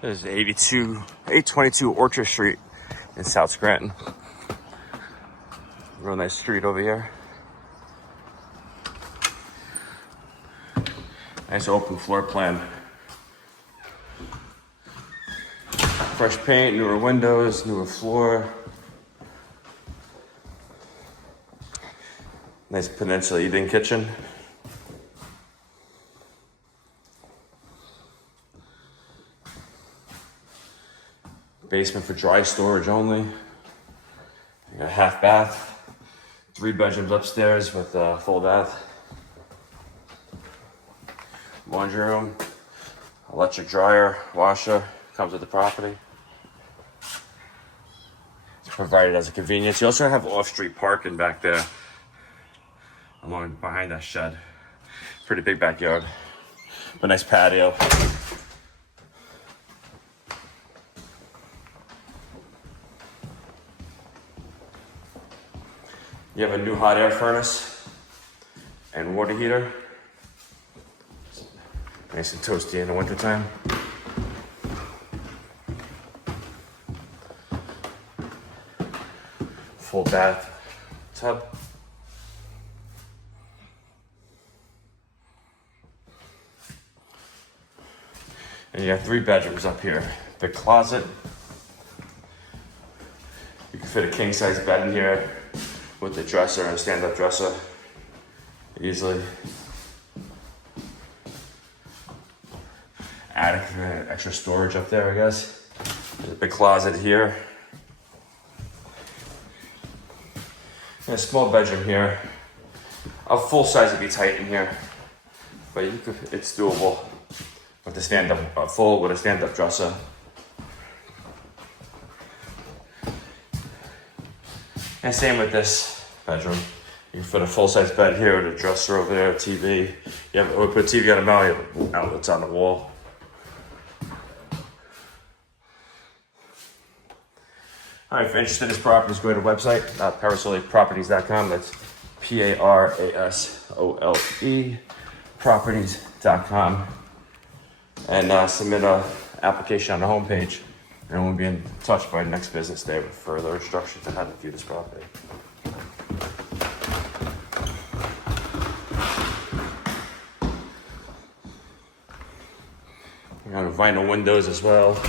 This is 822 Orchard Street in South Scranton. Real nice street over here. Nice open floor plan. Fresh paint, newer windows, newer floor. Nice peninsula eating kitchen. Basement for dry storage only. You got a half bath, 3 bedrooms upstairs with a full bath. Laundry room, electric dryer, washer, comes with the property. It's provided as a convenience. You also have off-street parking back there, along behind that shed. Pretty big backyard, but nice patio. You have a new hot air furnace and water heater. Nice and toasty in the wintertime. Full bath tub. And you have 3 bedrooms up here. Big closet. You can fit a king size bed in here with the dresser and a stand-up dresser easily. Attic for extra storage up there, I guess. There's a big closet here. And a small bedroom here. A full size would be tight in here, but it's doable with the stand-up, full with a stand-up dresser. And same with this bedroom. You can fit a full-size bed here with a dresser over there, a TV. You have, we'll put a TV on a mount, you have outlets on the wall. All right, if you're interested in this property, just go to the website, parasoleproperties.com. That's Parasole properties.com. And submit an application on the homepage. And we'll be in touch by next business day with further instructions on how to view this property. We got vinyl windows as well.